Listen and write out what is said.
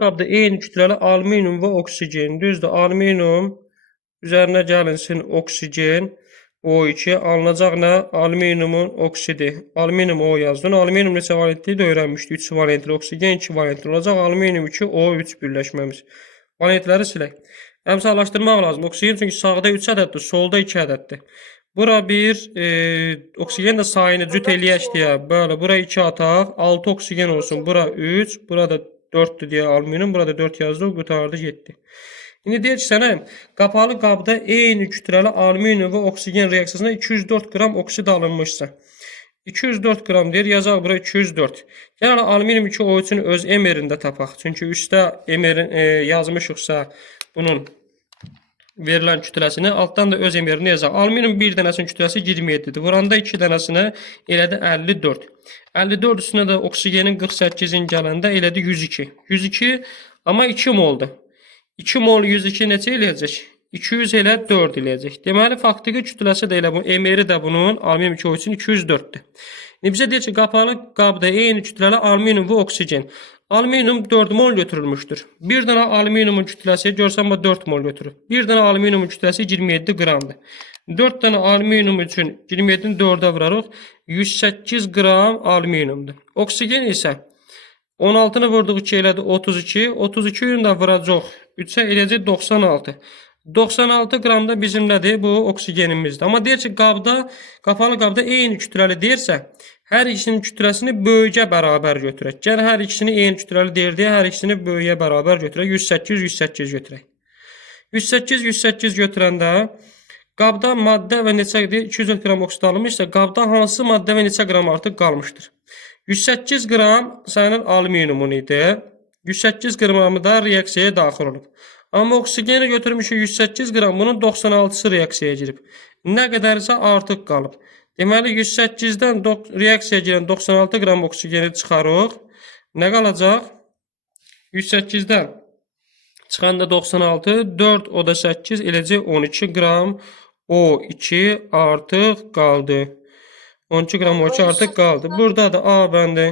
Qabda eyni kütləli alüminium və oksigen. Düzdür, alüminium üzərinə gəlinsin oksigen. O2 alınacaq nə? Alüminiumun oksidi. Alüminium O yazdın. Alüminium neçə valentliyi də öyrənmişdik. 3 valentli oksigen 2 valentli olacaq. Alüminium 2 O3 birləşməmiz. Valentləri silək. Əmsallaşdırmaq lazım. Oksigen çünki sağda 3 ədəddir, solda 2 ədəddir. Bura 1, oksigen də sayını cüt eləyək deyə. Böyle, bura 2 ataq, 6 oksigen olsun. Bura 3, burada 4'dür deyə alüminium. Burada 4 yazdıq, qutardı, getdi. İndi deyək ki, sənə qapalı qabda eyni kütləli alüminium və oksigen reaksiyasında 204 qram oksid alınmışsa. 204 qram deyir, yazaq bura 204. Yəni alüminium 2 O3-ün öz emerində tapaq. Çünki üstdə emerin yazmışıqsa bunun verilən kütləsini, altdan da öz emerini yazaq. Alüminium bir dənəsinin kütləsi 27-dir. Vuranda 2 dənəsinə elədi 54. 54 üstünə də oksigenin 48-in gələndə elədi 102. 102, amma 2 moldur. 2 mol 102 neçə eləyəcək? 200 elə 4 eləyəcək. Deməli, faktiki kütləsi də elə bu, emeri də bunun alüminium 2 O3-ün 204-dür. İndi bizə deyir ki, qapalı qabda eyni kütləli alüminium və oksigen. Alüminium 4 mol götürülmüşdür. Bir dənə alüminiumun kütləsi, görsən 4 mol götürür. Bir dənə alüminiumun kütləsi 27 qramdır. 4 dənə alüminium üçün 27-ni 4-ə vurarıq. 108 qram alüminiumdur. Oksigen isə 16-nı vurduq 2 elədi 32. 32-ni də vuracaq 3-ə eləcək 96. 96 qramda bizim nədir? Bu oksigenimizdir. Amma deyir ki, qabda, qapalı qabda eyni kütləli deyirsə, hər ikisinin kütləsini böyüyə bərabər götürək. Gəl hər ikisini eyni kütləli deyir deyə hər ikisini böyüyə bərabər götürək. 108, 108 götürək. 108, 108 götürəndə qabda maddə və neçə 204 qram oksid alınmışsa, qabda hansı maddə və neçə qram artıq qalmışdır? 108 qram sənin alüminiumun idi. 108 qramı da reaksiyaya daxil olub. Amma oksigeni götürmüşük 108 qram, bunun 96-sı reaksiyaya girib. Nə qədərsə artıq qalıb. Deməli 108-dən reaksiyaya girən 96 qram oksigeni çıxarıq. Nə qalacaq? 108-dən çıxanda 96, 4 o da 8 eləcək 12 qram O2 artıq qaldı. 12 qram O2 artıq qaldı. Burada da A bəndi.